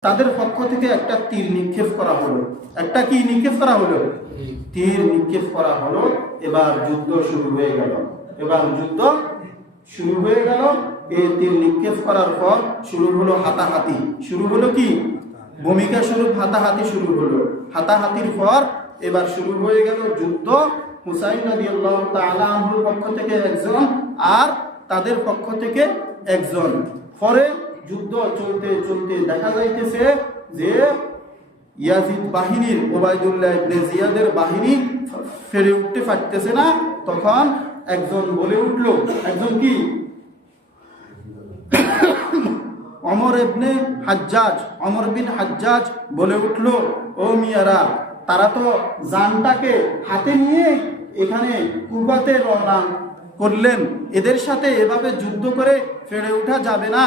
তাদের পক্ষ থেকে একটা তীর নিক্ষেপ করা হলো। একটা কি নিক্ষেপ করা হলো? তীর নিক্ষেপ করা হলো। এবার যুদ্ধ শুরু হয়ে গেল। এবার যুদ্ধ শুরু হয়ে গেল। এই তীর নিক্ষেপ করার পর শুরু হলো হাতাহাতি। শুরু হলো কি? ভূমিকা স্বরূপ হাতাহাতি শুরু হলো। হাতাহাতির পর এবার শুরু হয়ে গেল যুদ্ধ। হুসাইন তাআলা আনহুর পক্ষ থেকে একজন আর তাদের পক্ষ থেকে একজন। পরে যুদ্ধ চলতে চলতে দেখা যাইতেছে যে ইয়াজিদ বাহিনীর, ওবায়দুল্লাহ ইবনে জিয়াদের বাহিনী ফেরে উঠতে পারতেছে না। তখন একজন বলে উঠল, একজন কি? অমর ইবনে হাজ্জাজ, অমর বিন হাজ্জাজ বলে উঠল, ও মিয়ারা, তারা তো জানটাকে হাতে নিয়ে এখানে কুবাতে রওনা করলেন। এদের সাথে এভাবে যুদ্ধ করে ফেড়ে ওঠা যাবে না।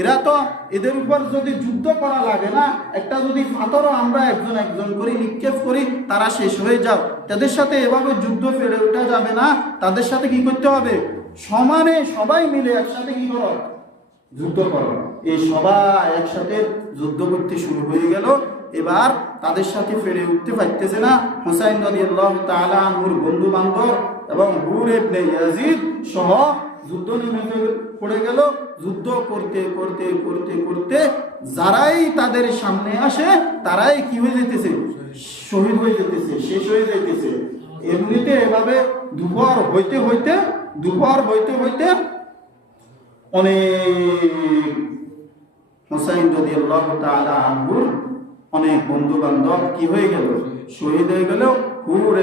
এরা তো এদের উপর যদি যুদ্ধ করা লাগে না, একটা যদি ফাতরও আমরা একজন একজন করি, নিক্ষেপ করি, তারা শেষ হয়ে যাও। তাদের সাথে এভাবে যুদ্ধ ফেড়ে ওঠা যাবে না। তাদের সাথে কি করতে হবে? সমানে সবাই মিলে একসাথে কি করো? যুদ্ধ করো। এই সবাই একসাথে যুদ্ধ করতে শুরু হয়ে গেল। এবার তাদের সাথে ফেরে উঠতে পারতেছে না। হুসাইন রাদিয়াল্লাহু তাআলা বন্ধু বান্ধব এবং সহ যুদ্ধ নেমে পড়ে গেল, যুদ্ধ করতে করতে করতে করতে যারাই তাদের সামনে আসে, তারাই কি হয়ে যেতেছে? শহীদ হয়ে যেতেছে, শেষ হয়ে যাইতেছে। এমনিতে এভাবে দুপুর হইতে হইতে, দুপুর হইতে হইতে অনেক হুসাইন যদি আল্লাহ তাআলা আনহুর অনেক বন্ধু বান্ধব কি হয়ে গেল? শহীদ হয়ে গেল। হুর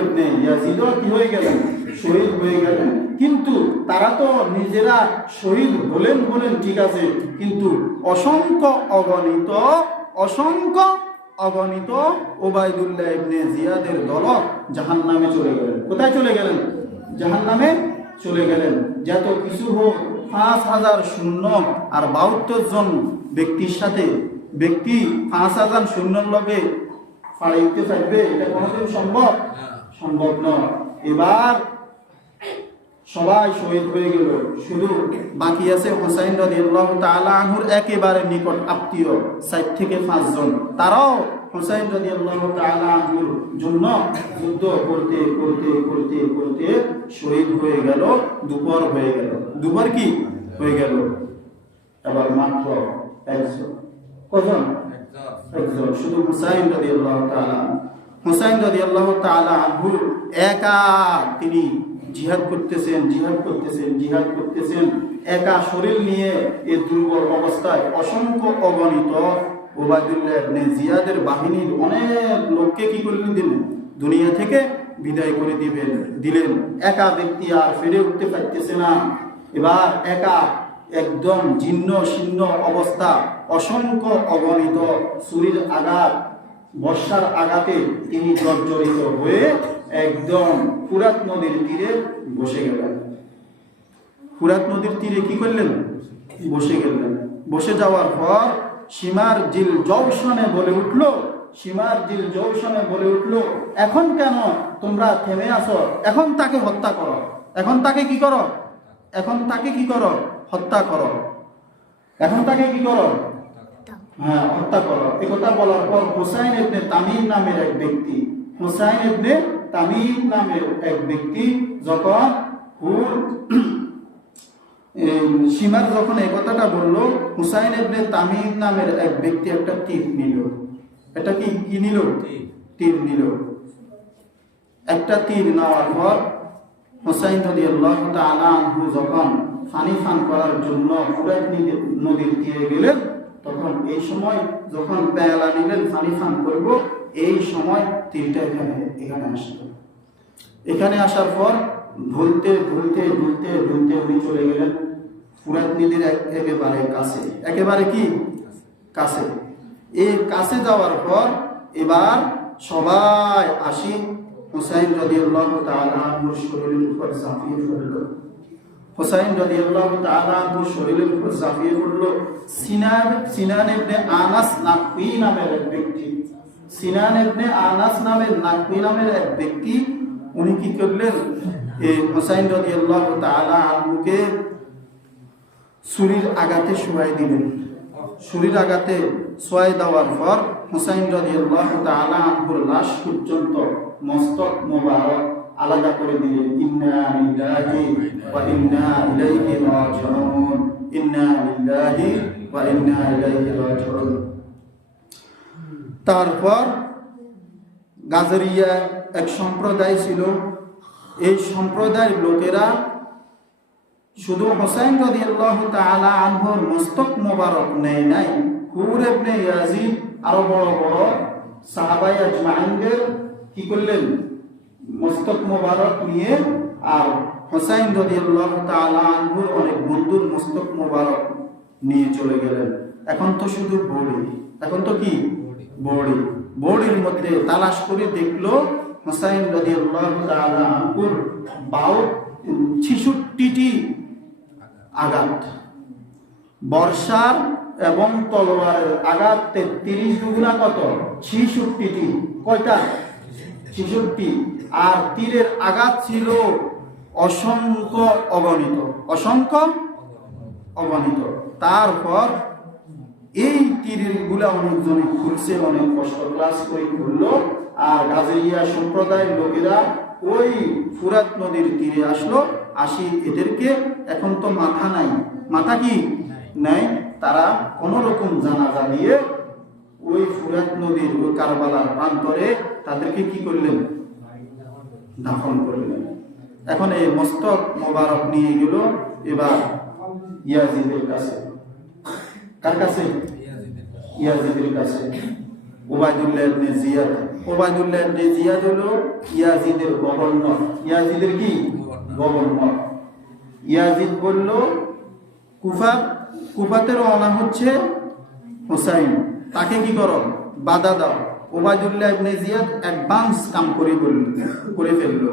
ইয়াজিদ কি হয়ে গেলেন শহীদ হয়ে গেলেন কিন্তু তারা তো নিজেরা শহীদ হলেন বলেন ঠিক আছে কিন্তু অসংখ্য অগণিত অসংখ্য অগণিত ওবায়দুল্লাহ ইবনে জিয়াদের দল জাহান নামে চলে গেলেন। কোথায় চলে গেলেন? জাহান নামে চলে গেলেন। যত কিছু হোক পাঁচ হাজার শূন্য আর বাহাত্তর জন ব্যক্তির সাথে ব্যক্তি পাঁচ হাজার শূন্যর লগে ফাড়াইতে থাকবে এটা কোনোদিন সম্ভব? সম্ভব নয়। এবার সবাই শহীদ হয়ে গেল। শুধু বাকি আছে হোসাইন রাদিয়াল্লাহু তাআলা আনহুর একেবারে নিকট আত্মীয় সাইড থেকে পাঁচজন তারাও হোসাইন রাদিয়াল্লাহু তাআলা আনহুর জন্য যুদ্ধ করতে করতে করতে করতে শহীদ হয়ে গেল, দুপুর হয়ে গেল। দুপুর কি? হয়ে গেল। এবার মাত্র একজন। কজন? একজন। শুধু হুসাইন রাদিয়াল্লাহু তাআলা। হুসাইন রাদিয়াল্লাহু তাআলা আনহু একা তিনি জিহাদ করতেছেন জিহাদ করতেছেন জিহাদ করতেছেন। একা শরীর নিয়ে এ দুর্বল অবস্থায় অসংখ্য অগণিত ওবায়দুল্লাহ জিয়াদের বাহিনীর অনেক লোককে কি করলেন দিলেন? দুনিয়া থেকে বিদায় করে দিবেন, দিলেন। একা ব্যক্তি আর ফিরে উঠতে পারতেছে না। এবার একা একদম জীর্ণ শীর্ণ অবস্থা, অসংখ্য অগণিত শরীর আঘাত, বর্ষার আঘাতে তিনি জর্জরিত হয়ে একদম ফুরাত নদীর তীরে বসে গেলেন। ফুরাত নদীর তীরে কি করলেন? বসে গেলেন। বসে যাওয়ার পর সীমার জিল জৌসনে বলে উঠল, সীমার জিল জৌসনে বলে উঠল, এখন কেন তোমরা থেমে আসো এখন তাকে হত্যা করো। এখন তাকে কি করো? এখন তাকে কি করো? হত্যা করো। এখন তাকে কি করো? হ্যাঁ হত্যা করো। একথা বলার পর হুসাইন ইবনে তামিম নামের এক ব্যক্তি, হুসাইন ইবনে তামিম নামের এক ব্যক্তি যখন হুর সীমার যখন এই কথাটা বলল হুসাইন ইবনে তামিম নামের এক ব্যক্তি একটা তীর নিল। এটা কি কি নিল? তীর। নিল। একটা তীর নেওয়ার পর হুসাইন তাআলা আনহু যখন পানি পান করার জন্য ফুরাত নদীর- তীরে গেলেন তখন এই সময় যখন পেয়ালা নিলেন পানি পান করব এই সময় তীরটা এখানে এখানে আসলো। এখানে আসার পর ভুলতে ভুলতে ভুলতে ভুলতে উনি চলে গেলেন ফুরাত নদীর এক- একেবারে কাছে। একেবারে কি? কাছে। এই কাছে যাওয়ার পর এবার সবাই আসি হুসাইন রাদিয়াল্লাহু তাআলা আনহুর শরীরের উপর ঝাঁপিয়ে পড়ল। হুসাইন রাদিয়াল্লাহু তাআলা আনহুর শরীরের উপর ঝাঁপিয়ে পড়ল। সিনান সিনান ইবনে আনাস নাকবি নামের এক ব্যক্তি। সিনান ইবনে আনাস নামের নাকবি নামের এক ব্যক্তি, উনি কি করলেন? হুসাইন আনহুকে ছুরির আঘাতে শুয়াই দিলেন। শরীর আঘাতে সোয়াই দেওয়ার পর হুসাইন রাদিয়াল্লাহু তাআলা আনহুর লাশ পর্যন্ত মস্তক মোবারক আলাদা করে দিলেন। ইন্না লিল্লাহি ওয়া ইন্না ইলাইহি রাজিউন। ইন্না লিল্লাহি ওয়া ইন্না ইলাইহি রাজিউন। তারপর গাজরিয়া এক সম্প্রদায় ছিল। এই সম্প্রদায়ের লোকেরা শুধু হোসাইন রাদিয়াল্লাহু তাআলা আনহুর মস্তক মোবারক নেয় নাই। হুর ইবনে ইয়াজিদ আরও বড় বড় সাহাবাই আজমাইনদের কি করলেন? মস্তক মোবারক নিয়ে আর হোসাইন রাদিয়াল্লাহু তাআলা আনহুর অনেক বন্ধুর মস্তক মোবারক নিয়ে চলে গেলেন। এখন তো শুধু বড়ি এখন তো কি? বড়ি, বড়ির মধ্যে তালাশ করে দেখল হোসাইন তাআলা আনহুর বাউ ছিষট্টিটি আঘাত। বর্ষার এবং তলোয়ারের আঘাত তেত্রিশ দুগুণা কত? ছিষট্টিটি। কয়টা? ছিষট্টি। আর তীরের আঘাত ছিল অসংখ্য অগণিত। অসংখ্য অগণিত। তারপর এই তীরেরগুলা অনেকজনে খুলছে অনেক কষ্ট ক্লাস করে খুললো আর গাজরিয়া সম্প্রদায়ের লোকেরা ওই ফুরাত নদীর তীরে আসলো। আসি এদেরকে এখন তো মাথা নাই। মাথা কি? নাই। তারা কোন রকম জানাজা দিয়ে ওই ফুরাত নদীর, ওই কারবালার প্রান্তরে তাদেরকে কি করলেন? দাফন করলেন। এখন এই মস্তক মোবারক নিয়ে গেল এবার ইয়াজিদের কাছে। কার কাছে? ইয়াজিদের কাছে। ওবায়দুল্লাহ ইবনে জিয়াদ। ওবায়দুল্লাহ ইবনে জিয়াদ হলো ইয়াজিদের গভর্নর। ইয়াজিদের কি? গভর্নর। ইয়াজিদ বলল, কুফা, কুফাতে রওনা হচ্ছে হোসাইন। তাকে কি করো? বাধা দাও। ওবায়দুল্লাহ ইবনে জিয়াদ অ্যাডভান্স কাম করে বলল, করে ফেলল।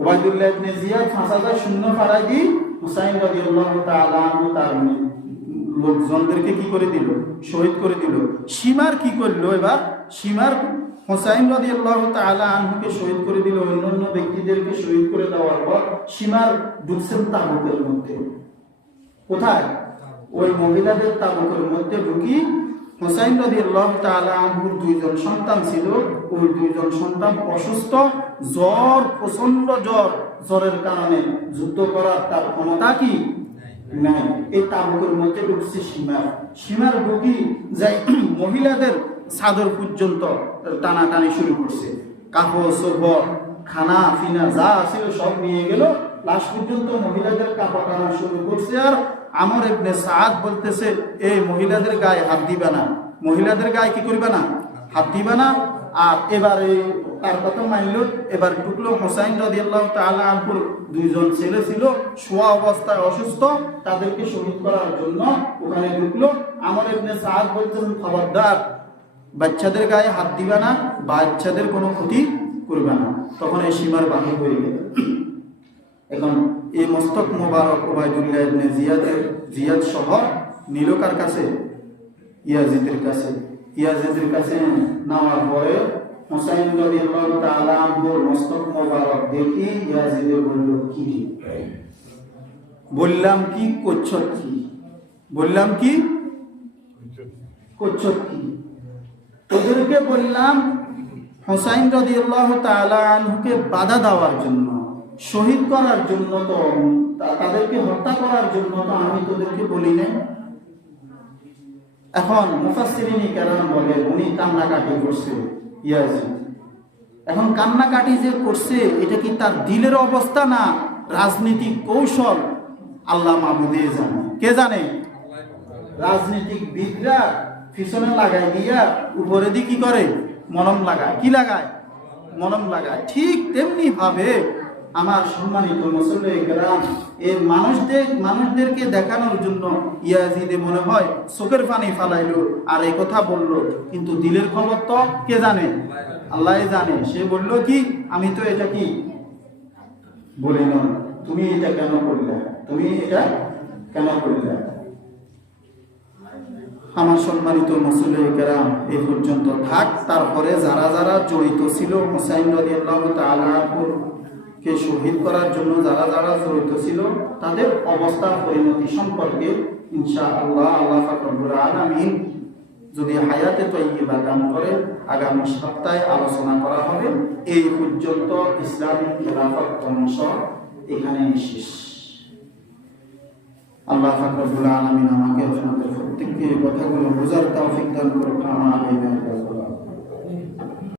ওবায়দুল্লাহ ইবনে জিয়াদ ফাঁসাদা শূন্য দি হুসাইন রাদিয়াল্লাহু তাআলা তার লোকজনদেরকে কি করে দিল? শহীদ করে দিল। সীমার কি করল এবার? সীমার হোসাইন রাদিয়াল্লাহু তাআলা আনহুকে শহীদ করে দিল। অন্যান্য ব্যক্তিদেরকে শহীদ করে দেওয়ার পর সীমার ঢুকছেন তাবুকের মধ্যে। কোথায়? ওই মহিলাদের তাবুকের মধ্যে ঢুকি হোসাইন রাদিয়াল্লাহু তাআলা আনহুর দুইজন সন্তান ছিল। ওই দুইজন সন্তান অসুস্থ, জ্বর প্রচণ্ড জ্বর। জ্বরের কারণে যুদ্ধ করার তার ক্ষমতা কি? নাই। এই তাবুকের মধ্যে ঢুকছে সীমার সীমার ঢুকি যাই মহিলাদের চাদর পর্যন্ত টানাটানি শুরু করছে। কাপড় সোপড় খানা, ফিনা, যা ছিল সব নিয়ে গেল। লাস্ট পর্যন্ত মহিলাদের কাপড় টানা শুরু করছে। আর আমর ইবনে সাদ বলতেছে এই মহিলাদের গায়ে হাত দিবে না। মহিলাদের গায়ে কি করবে না? হাত দিবে না। আর এবার তার কথা মানল এবার ঢুকলো হোসাইন রাদিয়াল্লাহু দুইজন ছেলে ছিল, শোয়া অবস্থায় অসুস্থ, তাদেরকে শহীদ করার জন্য ওখানে ঢুকলো। আমার ইবনে সাদ বলতেছেন, খবরদার, বাচ্চাদের গায়ে হাত দিবে না, বাচ্চাদের কোনো ক্ষতি করবে না। তখন এই সীমার বাহির হয়ে গেল। এখন এই মস্তক মোবারক ওবায়দুল্লাহ জিয়াদের, জিয়াদ সহ নীলকার কাছে, ইয়াজিদের কাছে ইয়াজিদের কাছে নেওয়ার পরে হুসাইন রাদিয়াল্লাহু তাআলা আনহুর মস্তক মোবারক দেখি ইয়াজিদে বলল কি বললাম কি? করছ কি? বললাম কি? করছ কি? ওদেরকে বললাম হোসাইন রাদিয়াল্লাহু তাআলা আনহুকে বাধা দেওয়ার জন্য শহীদ করার জন্য তো তাদেরকে হত্যা করার জন্য তো আমি তোদেরকে বলি নাই। এখন মুফাসসিরিনি কেরাম বলে উনি কান্নাকাটি করছে। এখন কান্নাকাটি যে করছে, এটা কি তার দিলের অবস্থা না রাজনৈতিক কৌশল? আল্লাহ মাহমুদে জানে। কে জানে? রাজনৈতিক বিদরা পিছনে লাগাই দিয়া উপরে দিয়ে কি করে? মনম লাগায়। কি লাগায়? মনম লাগায়। ঠিক তেমনি ভাবে আমার সম্মানিত মুসল্লি গ্রাম এই মানুষদের মানুষদেরকে দেখানোর জন্য ইয়াজিদে মনে হয় চোখের পানি ফালাইলো আর এই কথা বলল। কিন্তু দিলের খবর তো কে জানে? আল্লাহ জানে। সে বলল কি, আমি তো এটা কি বলি না। তুমি এটা কেন করলে? তুমি এটা কেন করলে? আমার সম্মানিত মুসলিম কেরাম, এ পর্যন্ত থাক। তারপরে যারা যারা জড়িত ছিল, হুসাইন রাদিয়াল্লাহু তাআলা কে শহীদ করার জন্য যারা যারা জড়িত ছিল, তাদের অবস্থা, পরিণতি সম্পর্কে ইনশাআল্লাহ আল্লাহ ফাকরুল আলমিন যদি হায়াতে তৈবা দান করে আগামী সপ্তাহে আলোচনা করা হবে এই পর্যন্ত ইসলামিক খেলাফত অংশ এখানে শেষ। আল্লাহ ফাকরুল আলমিন আমাকে আপনাদের প্রত্যেককে কথাগুলো বোঝার তৌফিক দান করুন আমার